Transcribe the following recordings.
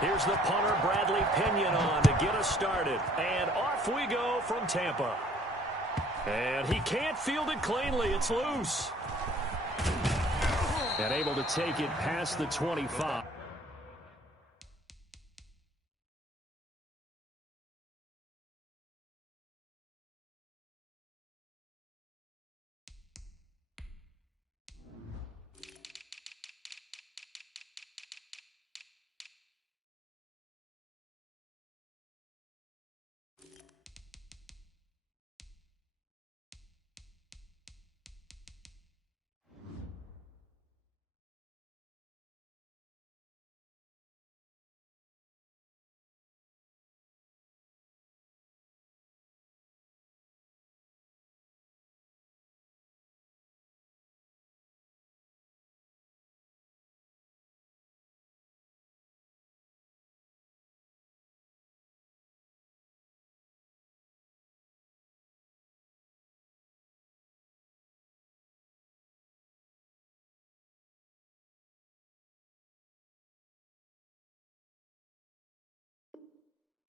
Here's the punter, Bradley Pinion, on to get us started. And off we go from Tampa. And he can't field it cleanly. It's loose. And able to take it past the 25.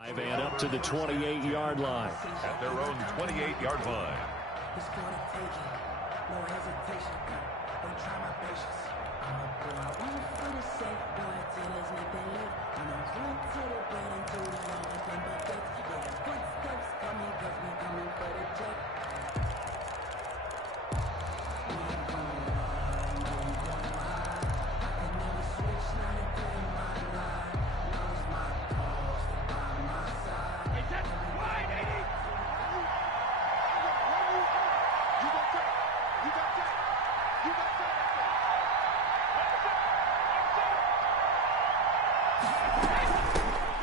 And up to the 28-yard line. At their own 28-yard line. It's gonna take it. No hesitation. Don't try my patience. I'm a boy. I want for the safe boy till there's nothing left. I'm a run to the bread and do it all nothing but that. Yeah, footsteps coming, cause we coming for the check. We ain't going hard, no, we going high. I can never switch, not a day in my life. Knows my cause, by my side. Hey, that's wide, 80. You got that. You got that. You got that.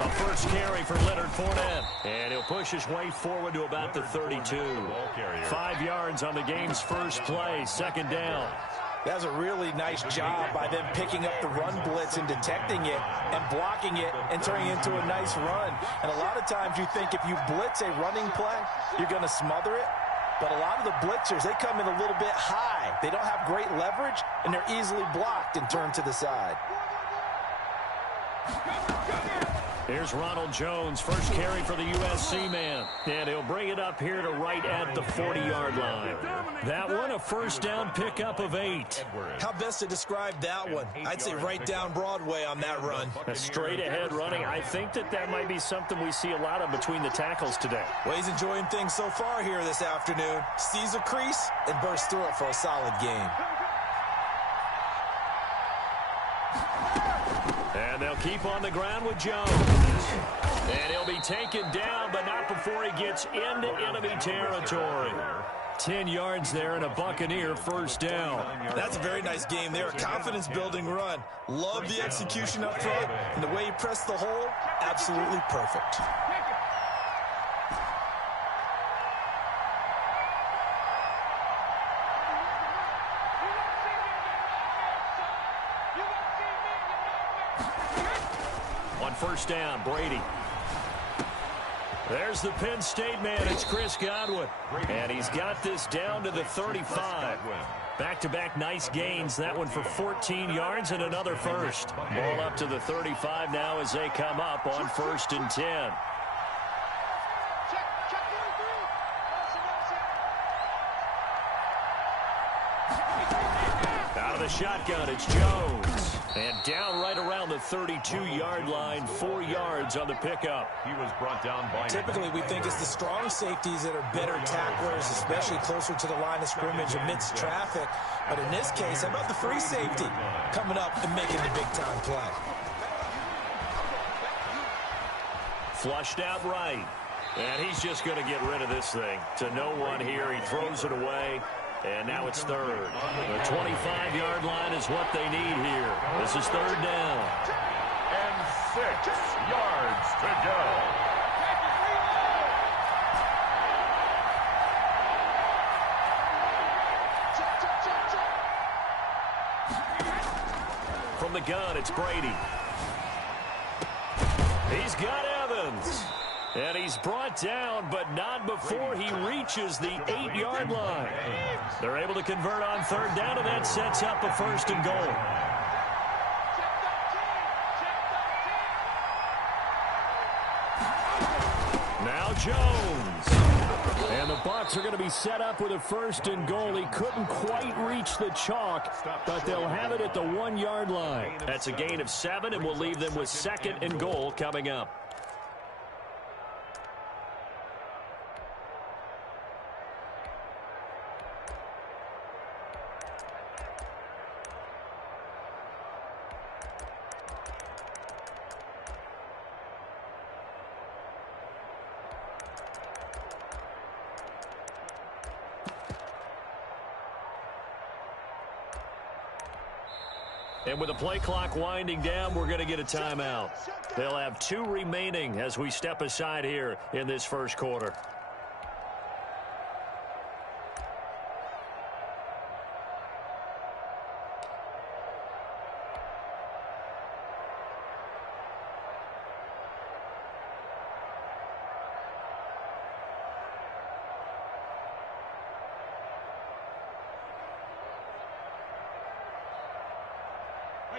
A first carry for Leonard Fournette. And he'll push his way forward to about the 32. 5 yards on the game's first play, second down. That was a really nice job by them picking up the run blitz and detecting it and blocking it and turning it into a nice run. And a lot of times you think if you blitz a running play, you're going to smother it. But a lot of the blitzers, they come in a little bit high. They don't have great leverage, and they're easily blocked and turned to the side. Here's Ronald Jones, first carry for the USC man. And he'll bring it up here to right at the 40-yard line. That one, a first down pickup of 8. How best to describe that one? I'd say right down Broadway on that run. A straight-ahead running. I think that might be something we see a lot of between the tackles today. Well, he's enjoying things so far here this afternoon. Sees a crease and bursts through it for a solid gain. And they'll keep on the ground with Jones. And he'll be taken down, but not before he gets into enemy territory. 10 yards there and a Buccaneer first down. That's a very nice game there. A confidence-building run. Love the execution up front. And the way he pressed the hole, absolutely perfect. On first down, Brady. There's the Penn State man. It's Chris Godwin. And he's got this down to the 35. Back-to-back nice gains. That one for 14 yards and another first. Ball up to the 35 now as they come up on 1st and 10. Out of the shotgun, it's Jones. And down right around the 32-yard line, 4 yards on the pickup. He was brought down by... Typically, we think it's the strong safeties that are better tacklers, especially closer to the line of scrimmage amidst traffic. But in this case, how about the free safety coming up and making the big-time play? Flushed out right. And he's just going to get rid of this thing. To no one here. He throws it away. And now it's third. The 25-yard line is what they need here. This is third down. And 6 yards to go. From the gun, it's Brady. He's got Evans. And he's brought down, but not before he reaches the 8-yard line. They're able to convert on third down, and that sets up a 1st and goal. Now Jones. And the Bucs are going to be set up with a 1st and goal. He couldn't quite reach the chalk, but they'll have it at the 1-yard line. That's a gain of 7, and we'll leave them with 2nd and goal coming up. And with the play clock winding down, we're going to get a timeout. They'll have 2 remaining as we step aside here in this first quarter.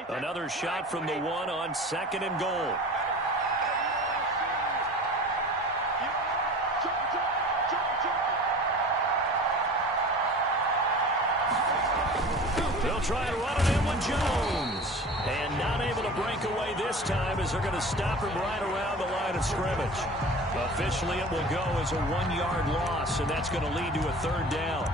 Another shot from the 1 on 2nd and goal. They'll try and run it in with Jones. And not able to break away this time as they're going to stop him right around the line of scrimmage. Officially, it will go as a 1-yard loss, and that's going to lead to a 3rd down.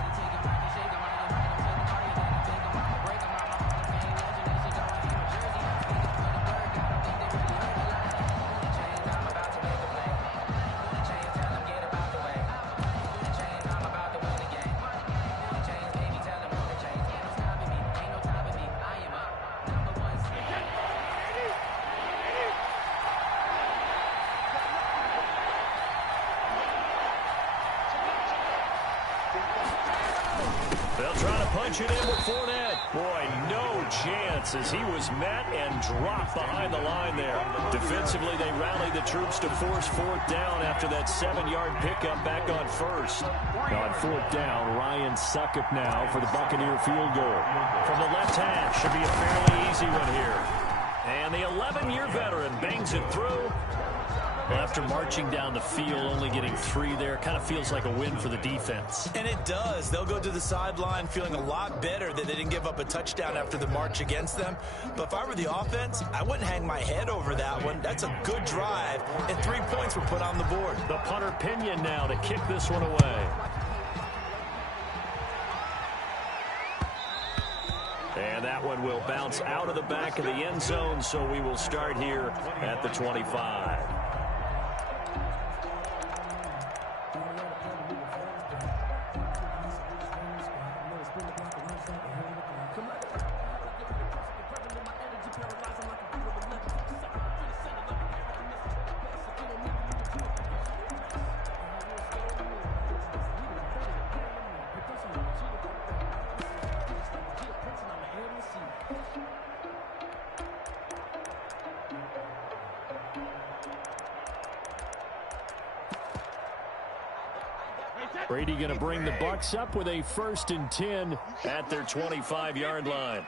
They'll try to punch it in with Fournette. Boy, no chance as he was met and dropped behind the line there. Defensively, they rallied the troops to force 4th down after that 7-yard pickup back on 1st. On 4th down, Ryan Succop now for the Buccaneer field goal. From the left hash, should be a fairly easy one here. And the 11-year veteran bangs it through. Well, after marching down the field, only getting 3 there, kind of feels like a win for the defense. And it does. They'll go to the sideline feeling a lot better that they didn't give up a touchdown after the march against them. But if I were the offense, I wouldn't hang my head over that one. That's a good drive, and 3 points were put on the board. The punter Pinion now to kick this one away. And that one will bounce out of the back of the end zone, so we will start here at the 25. Brady going to bring the Bucs up with a 1st and 10 at their 25-yard line.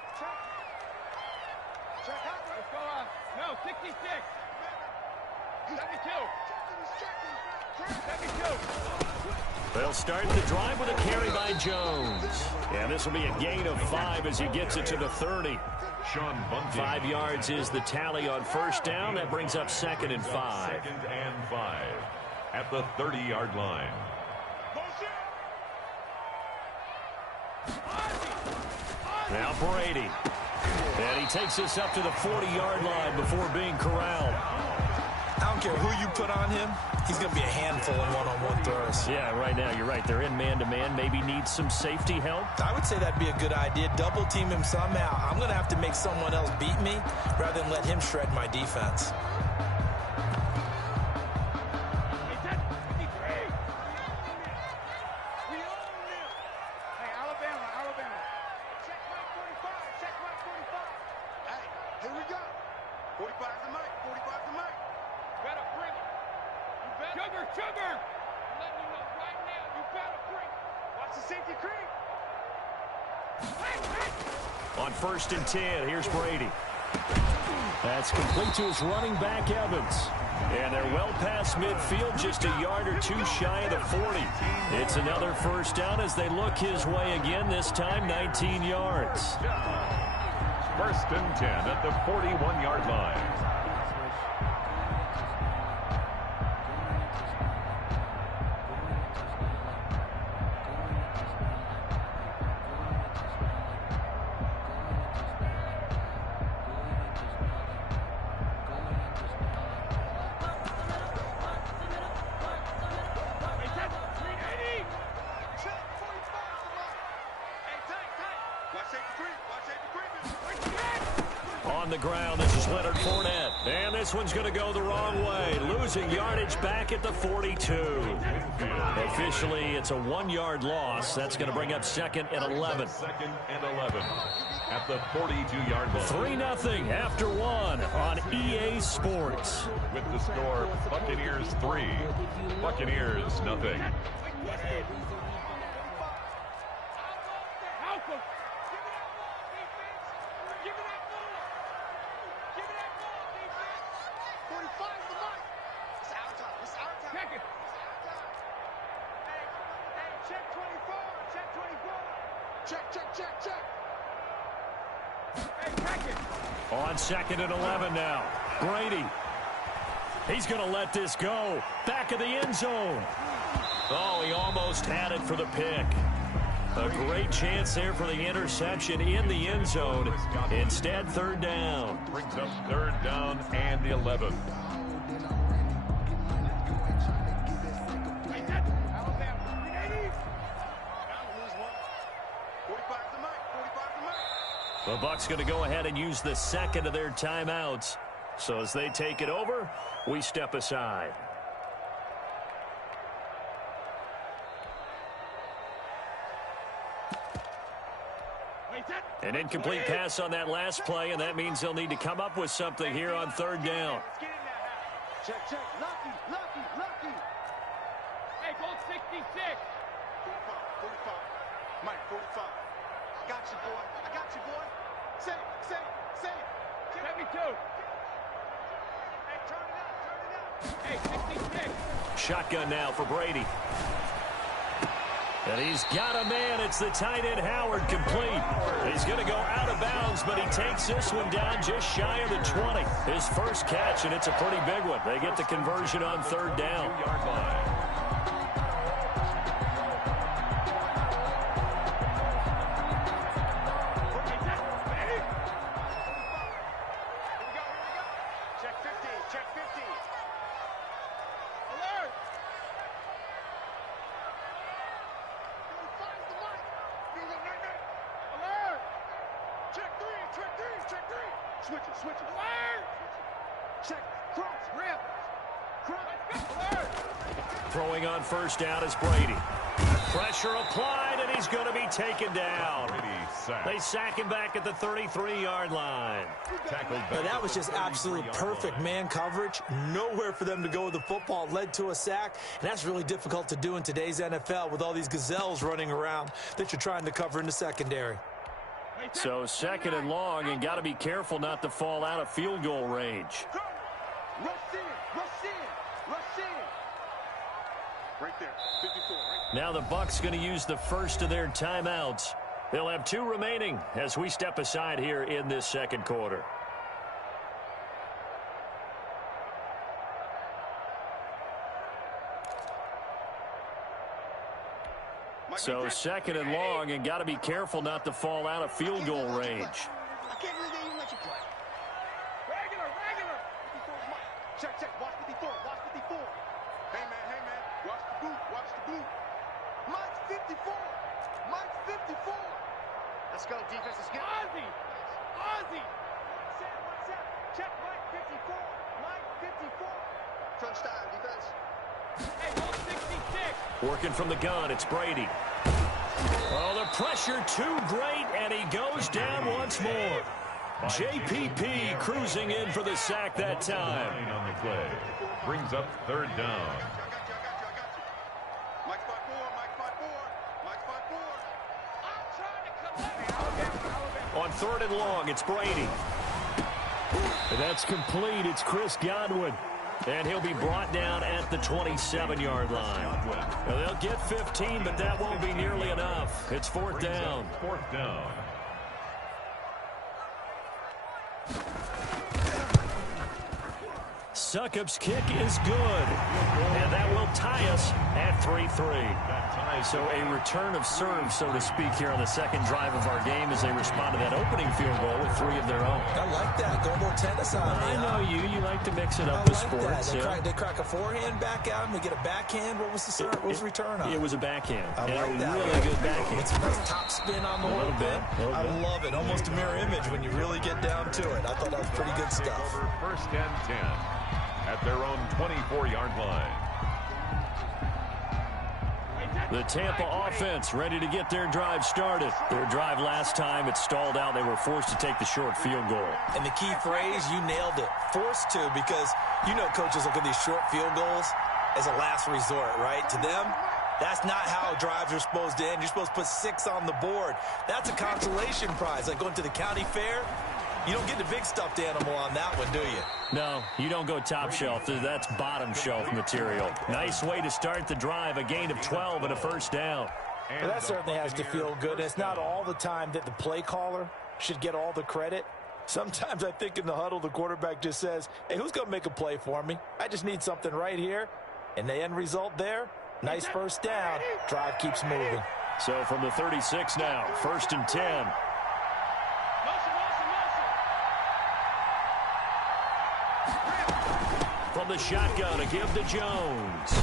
No, 66. 72. They'll start the drive with a carry by Jones. And this will be a gain of 5 as he gets it to the 30. 5 yards is the tally on 1st down. That brings up 2nd and 5. 2nd and 5 at the 30-yard line. Now Brady. And he takes us up to the 40-yard line before being corralled. I don't care who you put on him. He's going to be a handful in one-on-one throws. Yeah, right now, you're right. They're in man-to-man. Maybe needs some safety help. I would say that'd be a good idea. Double team him somehow. I'm going to have to make someone else beat me rather than let him shred my defense. On 1st and 10, here's Brady. That's complete to his running back, Evans. And they're well past midfield, just a yard or two shy of the 40. It's another first down as they look his way again, this time 19 yards. First and 10 at the 41-yard line. On the ground, this is Leonard Fournette. And this one's going to go the wrong way. Losing yardage back at the 42. Officially, it's a 1-yard loss. That's going to bring up 2nd and 11. 2nd and 11 at the 42-yard line. 3-0 after 1 on EA Sports. With the score, Buccaneers 3, Buccaneers 0. On 2nd and 11 now. Brady. He's going to let this go. Back of the end zone. Oh, he almost had it for the pick. A great chance there for the interception in the end zone. Instead, 3rd down. Brings up 3rd down and 11. The Bucs going to go ahead and use the 2nd of their timeouts. So as they take it over, we step aside. An incomplete pass on that last play, and that means they'll need to come up with something here on 3rd down. Check. Lucky. Hey, goal 66. 45. Mike, 45. I got you, boy. Say. 72. Hey, turn it up. Hey, 66. Shotgun now for Brady. And he's got a man. It's the tight end, Howard, complete. He's going to go out of bounds, but he takes this one down just shy of the 20. His first catch, and it's a pretty big one. They get the conversion on 3rd down. 2-yard line. Check 50. Alert. 45's the mic. Alert. Check three. Switch it. Alert. Check. Cross. Rip. Cross. Alert. Throwing on 1st down is Brady. Pressure applied, and he's going to be taken down. They sack him back at the 33-yard line. But that was just absolute perfect man coverage. Nowhere for them to go with the football. Led to a sack, and that's really difficult to do in today's NFL with all these gazelles running around that you're trying to cover in the secondary. So 2nd and long, and got to be careful not to fall out of field goal range. Rush in. Right there. 54. Now the Bucs going to use the first of their timeouts. They'll have 2 remaining as we step aside here in this 2nd quarter. So 2nd and long, and got to be careful not to fall out of field goal range. I can't believe they even let you play. Regular. 54's Mike. Check. Watch 54. Hey, man. Watch the boot. Mike's 54. Let's go, defense. Let's get it. Ozzy. What's up? Check Mike 54. Crunch time, defense. Hey, goal 66. Working from the gun, it's Brady. Oh, the pressure too great, and he goes down once more. JPP cruising in for the sack that time. On the play. Brings up 3rd down. Mike's 5'4". I'm trying to collect. On 3rd and long, it's Brady. And that's complete. It's Chris Godwin. And he'll be brought down at the 27-yard line. Now, they'll get 15, but that won't be nearly enough. It's fourth down. Fourth down. Succop's kick is good. And that will tie us at 3-3. So a return of serve, so to speak, here on the second drive of our game as they respond to that opening field goal with 3 of their own. I like that. Go a little tennis on me. I know you. You like to mix it up with sports. They crack a forehand back out, and we get a backhand. What was the serve? What was the return on? It was a backhand. I like that. Really good backhand. It's a nice top spin on the whole thing. I love it. Almost a mirror image when you really get down to it. I thought that was pretty good stuff. Over first and 10 at their own 24-yard line. The Tampa offense ready to get their drive started. Their drive last time, it stalled out. They were forced to take the short field goal. And the key phrase, you nailed it. Forced to, because you know coaches look at these short field goals as a last resort, right? To them, that's not how drives are supposed to end. You're supposed to put 6 on the board. That's a consolation prize. Like going to the county fair, you don't get the big stuffed animal on that one, do you? No, you don't go top shelf. That's bottom shelf material. Nice way to start the drive. A gain of 12 and a first down. Well, that certainly has to feel good. It's not all the time that the play caller should get all the credit. Sometimes I think in the huddle, the quarterback just says, hey, who's going to make a play for me? I just need something right here. And the end result there, nice first down. Drive keeps moving. So from the 36 now, first and 10. From the shotgun, a give to Jones.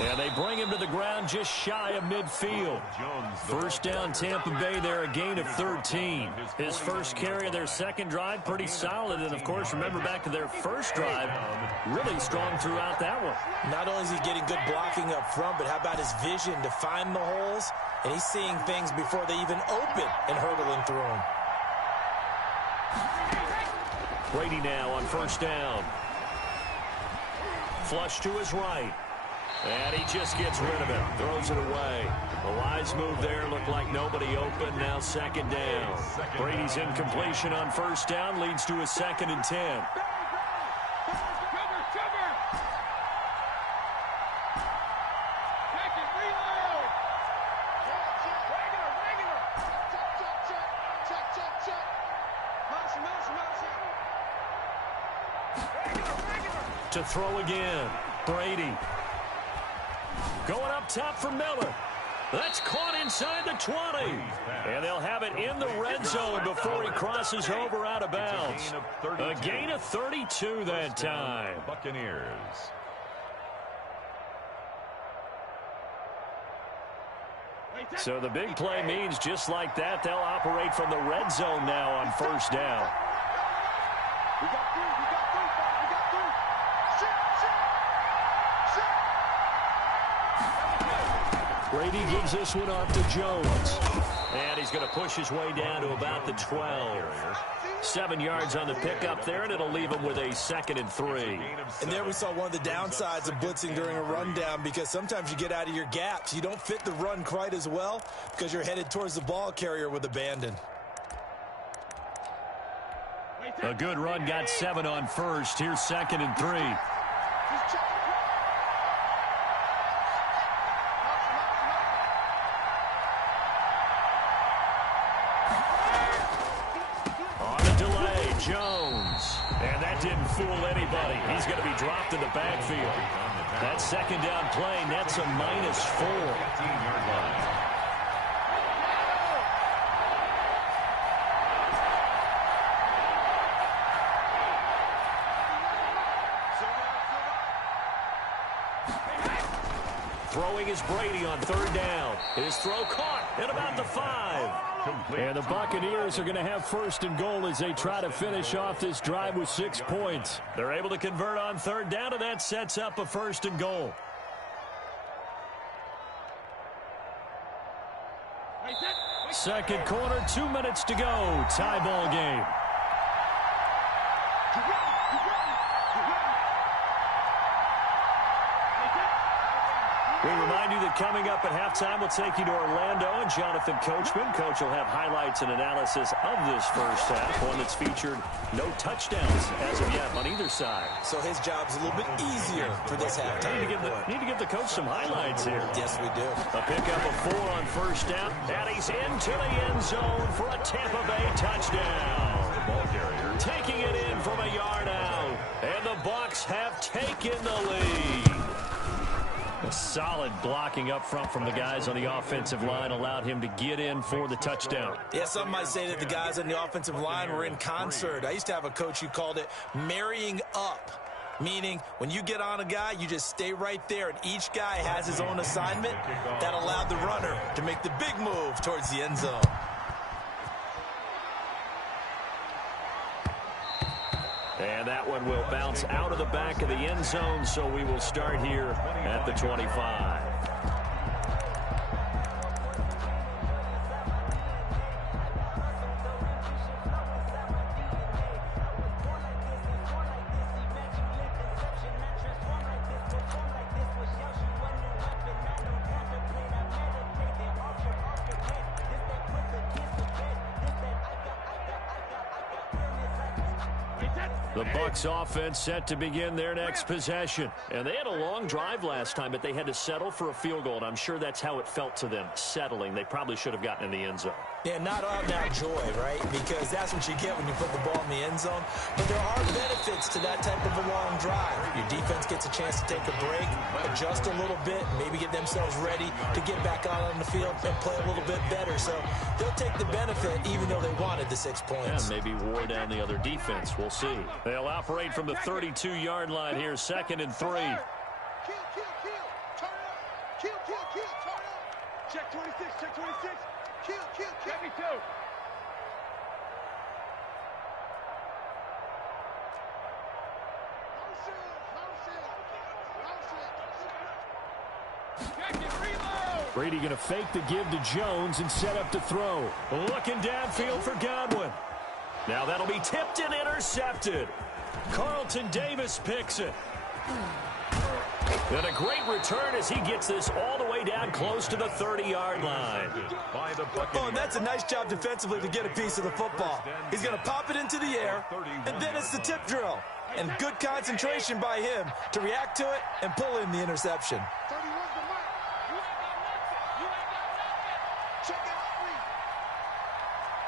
And they bring him to the ground just shy of midfield. First down, Tampa Bay there, a gain of 13. His first carry of their second drive, pretty solid. And, of course, remember back to their first drive, really strong throughout that one. Not only is he getting good blocking up front, but how about his vision to find the holes? And he's seeing things before they even open and hurdling through them. Brady now on first down. Flush to his right. And he just gets rid of it. Throws it away. A wise move there. Looked like nobody open. Now second down. Brady's incompletion on first down leads to a second and 10. To throw again. Brady. Going up top for Miller. That's caught inside the 20. And they'll have it in the red zone before he crosses over out of bounds. A gain of 32 that time. Buccaneers. So the big play means just like that, they'll operate from the red zone now on first down. We got 3. We got 3. We got 3. Brady gives this one off to Jones. And he's going to push his way down to about the 12. 7 yards on the pickup there, and it'll leave him with a second and 3. And there we saw one of the downsides of blitzing during a rundown, because sometimes you get out of your gaps. You don't fit the run quite as well because you're headed towards the ball carrier with abandon. A good run, got 7 on first. Here's second and 3. On the delay, Jones. And that didn't fool anybody. He's going to be dropped in the backfield. That second down play nets a -4. 15-yard line. Throwing is Brady on third down. His throw caught at about the 5. And the Buccaneers are going to have first and goal as they try to finish off this drive with 6 points. They're able to convert on third down, and that sets up a first and goal. Second quarter, 2 minutes to go. Tie ball game. We remind you that coming up at halftime, we'll take you to Orlando and Jonathan Coachman. Coach will have highlights and analysis of this first half, one that's featured no touchdowns as of yet on either side. So his job's a little bit easier for this halftime. Need to give the coach some highlights here. Yes, we do. A pickup of 4 on first down, and he's into the end zone for a Tampa Bay touchdown. Ball carrier. Taking it in from a yard out, and the Bucs have taken the lead. A solid blocking up front from the guys on the offensive line allowed him to get in for the touchdown. Yeah, some might say that the guys on the offensive line were in concert. I used to have a coach who called it marrying up, meaning when you get on a guy, you just stay right there, and each guy has his own assignment. That allowed the runner to make the big move towards the end zone. And that one will bounce out of the back of the end zone, so we will start here at the 25. The Bucs offense set to begin their next possession. And they had a long drive last time, but they had to settle for a field goal, and I'm sure that's how it felt to them, settling. They probably should have gotten in the end zone. Yeah, not out-and-out joy, right? Because that's what you get when you put the ball in the end zone. But there are benefits to that type of a long drive. Your defense gets a chance to take a break, adjust a little bit, maybe get themselves ready to get back out on the field and play a little bit better. So they'll take the benefit even though they wanted the 6 points. Yeah, maybe wore down the other defense. We'll see. They'll operate from the 32-yard line here, 2nd and 3. Kill, turn up. Kill, turn up. Check 26, check 26. Kill. 72. Check it, reload. Brady going to fake the give to Jones and set up to throw. Looking downfield for Godwin. Now that'll be tipped and intercepted. Carlton Davis picks it. And a great return as he gets this all the way down close to the 30-yard line. Oh, and that's a nice job defensively to get a piece of the football. He's going to pop it into the air, and then it's the tip drill. And good concentration by him to react to it and pull in the interception. 31's the mark. You ain't got nothing. Check it out, Reed.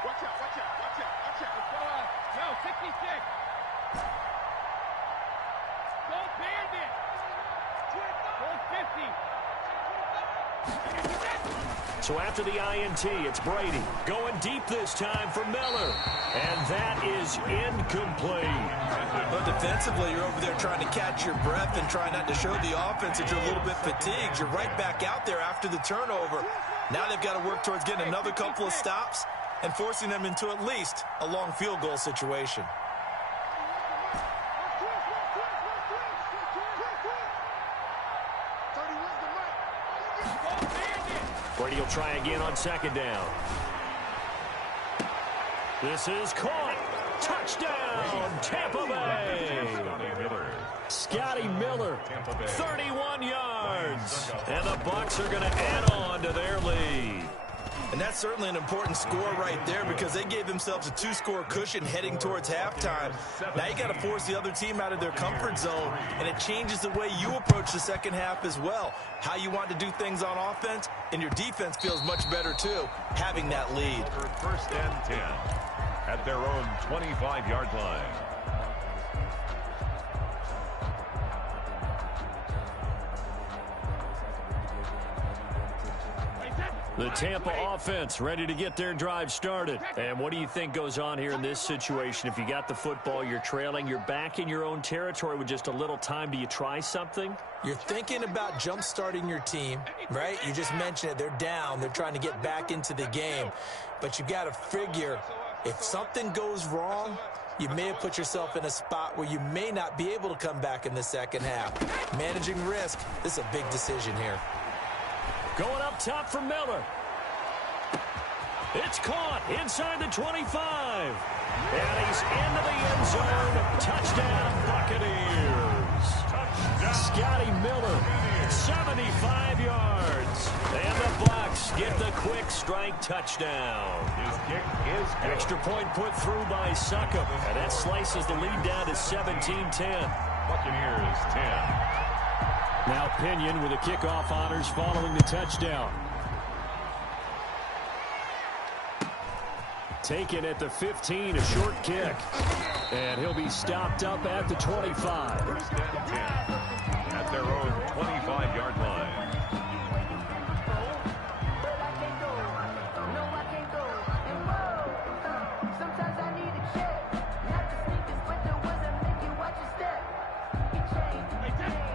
Watch out. Let's go up. No, 66. Don't band it. Go 50. So after the INT, it's Brady going deep this time for Miller. And that is incomplete. But defensively, you're over there trying to catch your breath and try not to show the offense that you're a little bit fatigued. You're right back out there after the turnover. Now they've got to work towards getting another couple of stops and forcing them into at least a long field goal situation. Brady will try again on 2nd down. This is caught. Touchdown, Tampa Bay. Scotty Miller, 31 yards. And the Bucs are going to add on to their lead. And that's certainly an important score right there because they gave themselves a 2-score cushion heading towards halftime. Now you got to force the other team out of their comfort zone, and it changes the way you approach the second half as well. How you want to do things on offense, and your defense feels much better too, having that lead. 1st and 10 at their own 25-yard line. The Tampa offense ready to get their drive started. And what do you think goes on here in this situation? If you got the football, you're trailing, you're back in your own territory with just a little time. Do you try something? You're thinking about jump-starting your team, right? You just mentioned it. They're down. They're trying to get back into the game. But you got to figure if something goes wrong, you may have put yourself in a spot where you may not be able to come back in the second half. Managing risk, this is a big decision here. Going up top for Miller. It's caught inside the 25. And he's into the end zone. Touchdown, Buccaneers. Scotty Miller 75 yards. And the Bucs get the quick strike touchdown. His kick is good. Extra point put through by Succop. And that slices the lead down to 17-10. Buccaneers 10. Now Pinion with the kickoff honors following the touchdown. Taken at the 15, a short kick. And he'll be stopped up at the 25. First and 10 at their own 25-yard line.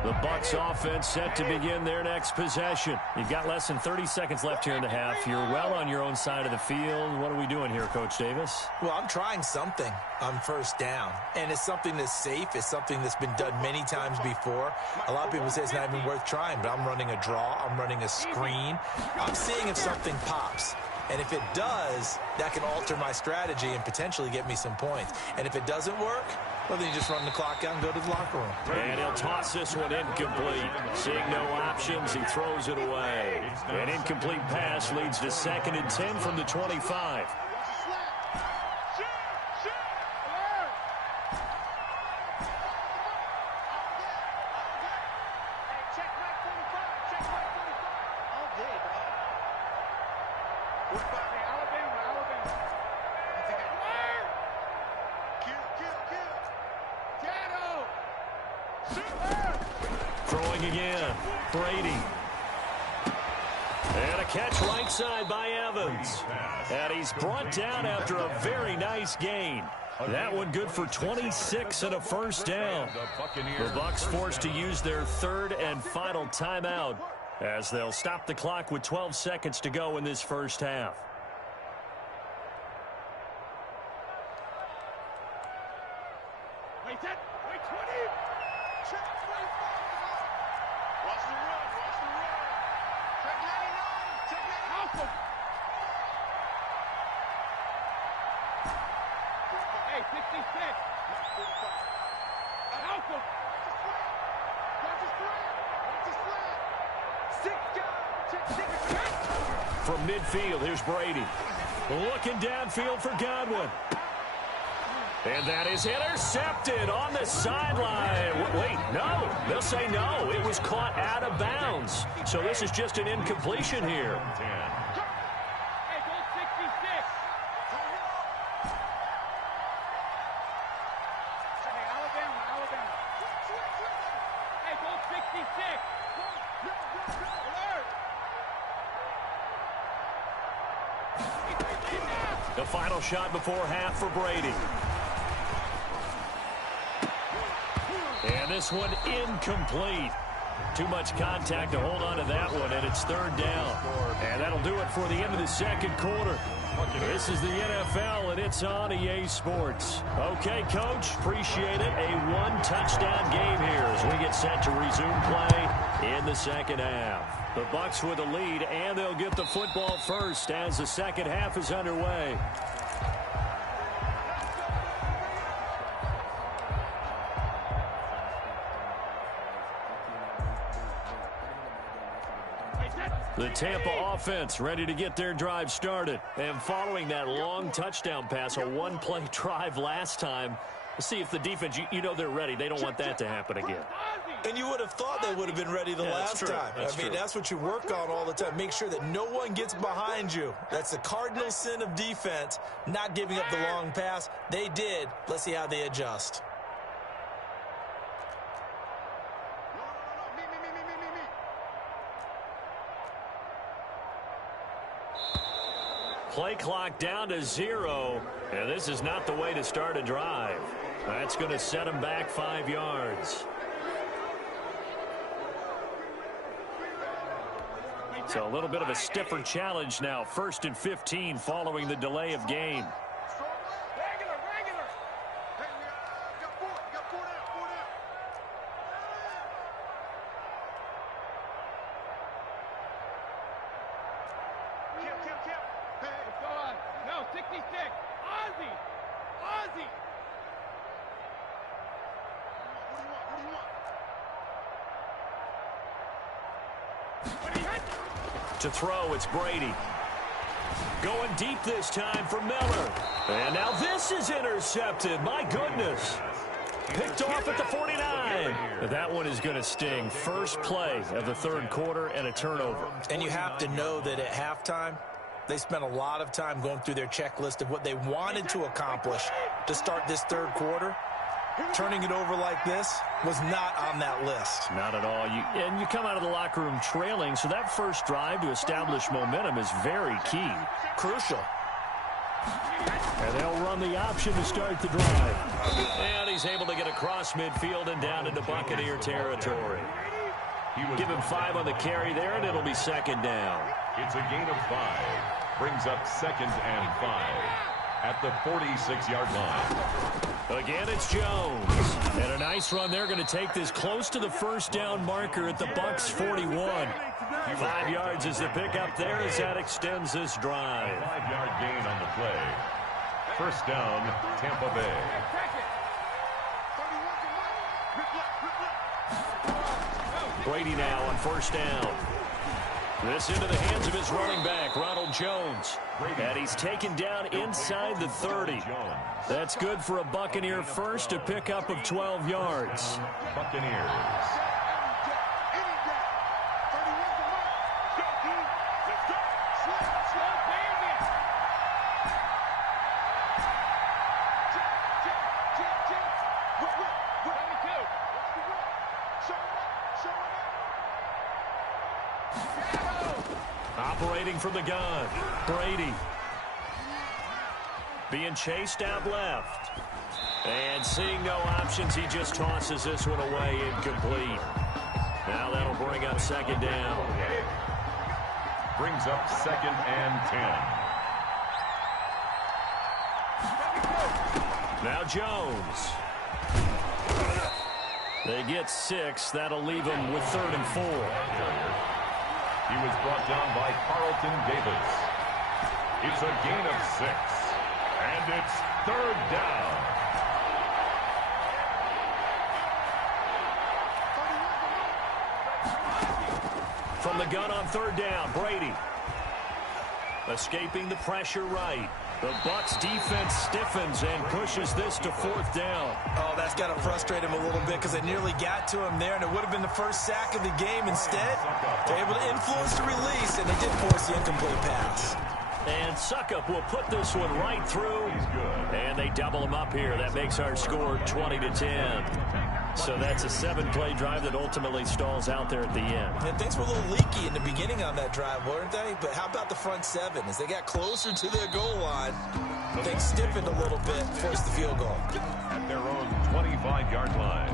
The Bucs offense set to begin their next possession. You've got less than 30 seconds left here in the half. You're well on your own side of the field. What are we doing here, Coach Davis? Well, I'm trying something on first down, and it's something that's safe. It's something that's been done many times before. A lot of people say it's not even worth trying, but I'm running a draw. I'm running a screen. I'm seeing if something pops. And if it does, that can alter my strategy and potentially get me some points. And if it doesn't work, well, then you just run the clock out and go to the locker room. And he'll toss this one incomplete. Seeing no options, he throws it away. An incomplete pass leads to 2nd and 10 from the 25. Throwing again, Brady. And a catch right side by Evans. And he's brought down after a very nice gain. That one good for 26 and a first down. The Bucs forced to use their third and final timeout as they'll stop the clock with 12 seconds to go in this first half. Wait, 20. Check 25. Watch the run. Check 99. Check 99. Awesome. Hey, 66. Awesome. Watch his flag. 6 guys. Check 6. From midfield, here's Brady. Looking downfield for Godwin. And that is intercepted on the sideline. Wait, no. They'll say no. It was caught out of bounds. So this is just an incompletion here. Hey, go 66. Hey, Alabama. Hey, go 66. Alert. The final shot before half for Brady. And this one incomplete. Too much contact to hold on to that one, and it's 3rd down. And that'll do it for the end of the second quarter. This is the NFL, and it's on EA Sports. Okay, Coach, appreciate it. A one-touchdown game here as we get set to resume play in the second half. The Bucs with a lead, and they'll get the football first as the second half is underway. The Tampa offense ready to get their drive started. And following that long touchdown pass, a one-play drive last time, let's see if the defense, you know they're ready. They don't want that to happen again. And you would have thought they would have been ready the last time. That's what you work on all the time. Make sure that no one gets behind you. That's the cardinal sin of defense, not giving up the long pass. They did. Let's see how they adjust. Play clock down to 0, and this is not the way to start a drive. That's going to set them back 5 yards. So a little bit of a stiffer challenge now. 1st and 15 following the delay of game. Regular. Hey, we got 4 down. Kim. Hey, What's going on? No, 66. Ozzy. what do you want? To throw, it's Brady. Going deep this time for Miller. And now this is intercepted. My goodness. Picked off at the 49. That one is going to sting. First play of the third quarter and a turnover. And you have to know that at halftime, they spent a lot of time going through their checklist of what they wanted to accomplish to start this third quarter. Turning it over like this was not on that list. Not at all. And you come out of the locker room trailing, so that first drive to establish momentum is very key. Crucial. And they'll run the option to start the drive. And he's able to get across midfield and down into Buccaneer territory. Give him 5 on the carry there, and it'll be second down. It's a gain of 5. Brings up 2nd and 5 at the 46-yard line. Again, it's Jones. And a nice run. They're going to take this close to the first down marker at the Bucs 41. 5 yards is the pickup there as that extends this drive. 5-yard gain on the play. First down, Tampa Bay. Brady now on first down. This into the hands of his running back, Ronald Jones. And he's taken down inside the 30. That's good for a Buccaneer first, a pickup of 12 yards. Buccaneers. Operating from the gun, Brady. Being chased out left. And seeing no options, he just tosses this one away, incomplete. Now that'll bring up second down. Brings up 2nd and 10. Now Jones. They get 6. That'll leave them with 3rd and 4. He was brought down by Carlton Davis. It's a gain of 6. And it's 3rd down. From the gun on 3rd down, Brady. Escaping the pressure right. The Bucs defense stiffens and pushes this to 4th down. Oh, that's got to frustrate him a little bit because they nearly got to him there, and it would have been the first sack of the game. Instead, they're able to influence the release, and they did force the incomplete pass. And Suckup will put this one right through, and they double him up here. That makes our score 20-10. So that's a 7-play drive that ultimately stalls out there at the end. And things were a little leaky in the beginning on that drive, weren't they? But how about the front 7? As they got closer to their goal line, things stiffened a little bit, forced the field goal. At their own 25-yard line.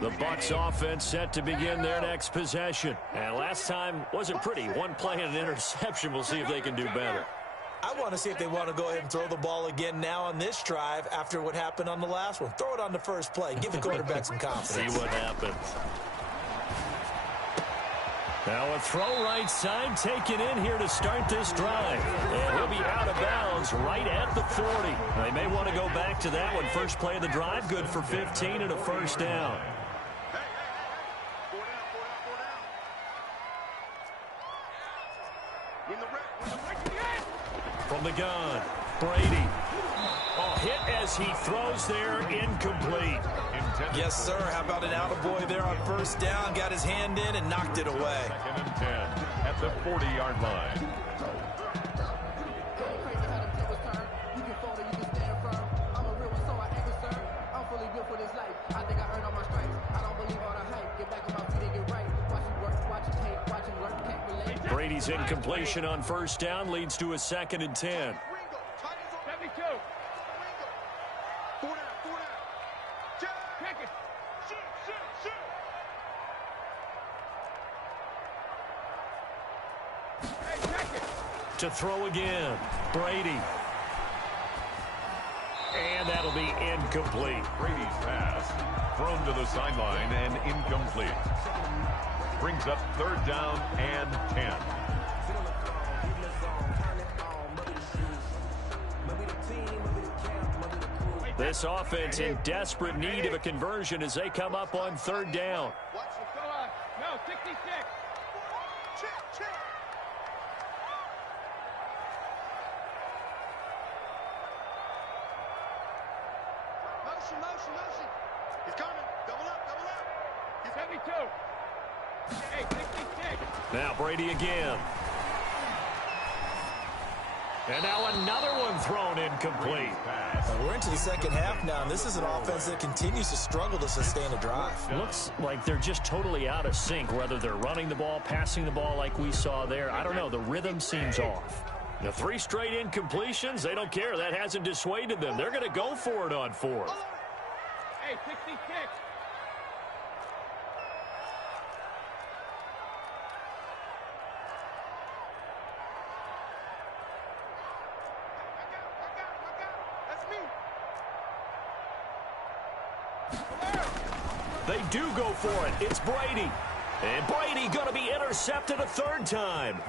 The Bucs offense set to begin their next possession. And last time wasn't pretty. 1 play and an interception. We'll see if they can do better. I want to see if they want to go ahead and throw the ball again now on this drive after what happened on the last one. Throw it on the first play. Give the quarterback some confidence. See what happens. Now a throw right side taken in here to start this drive. And he'll be out of bounds right at the 40. They may want to go back to that one. First play of the drive, good for 15 and a first down. From the gun, Brady. Oh, hit as he throws there, incomplete. Yes, sir. How about an attaboy there on first down? Got his hand in and knocked it away. 2nd and 10 at the 40-yard line. Brady's incompletion on first down leads to a 2nd and 10. 72. 4 down. Check it. Shoot. Hey, check it. To throw again, Brady. And that'll be incomplete. Brady's pass thrown to the sideline and incomplete. Brings up 3rd down and 10. This offense in desperate need of a conversion as they come up on 3rd down. No, 66. Check. Motion. He's coming. Double up. He's 72. Hey, 66. Now Brady again. And now another one thrown incomplete. We're into the second half now, and this is an offense that continues to struggle to sustain a drive. Looks like they're just totally out of sync, whether they're running the ball, passing the ball like we saw there. I don't know. The rhythm seems off. The 3 straight incompletions, they don't care. That hasn't dissuaded them. They're going to go for it on 4th. Hey, 66. They do go for it. It's Brady. And Brady going to be intercepted a 3rd time.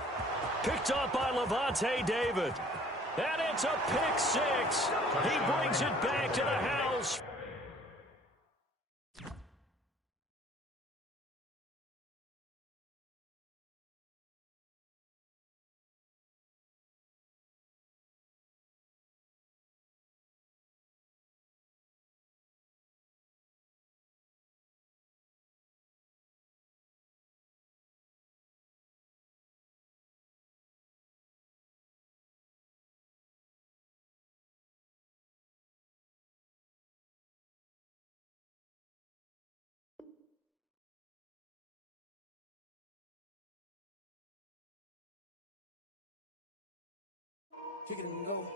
Picked up by Levante David. And it's a pick 6. He brings it back to the house. Kick it and go.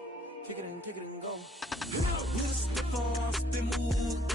Kick it and go. We just step on, spin move.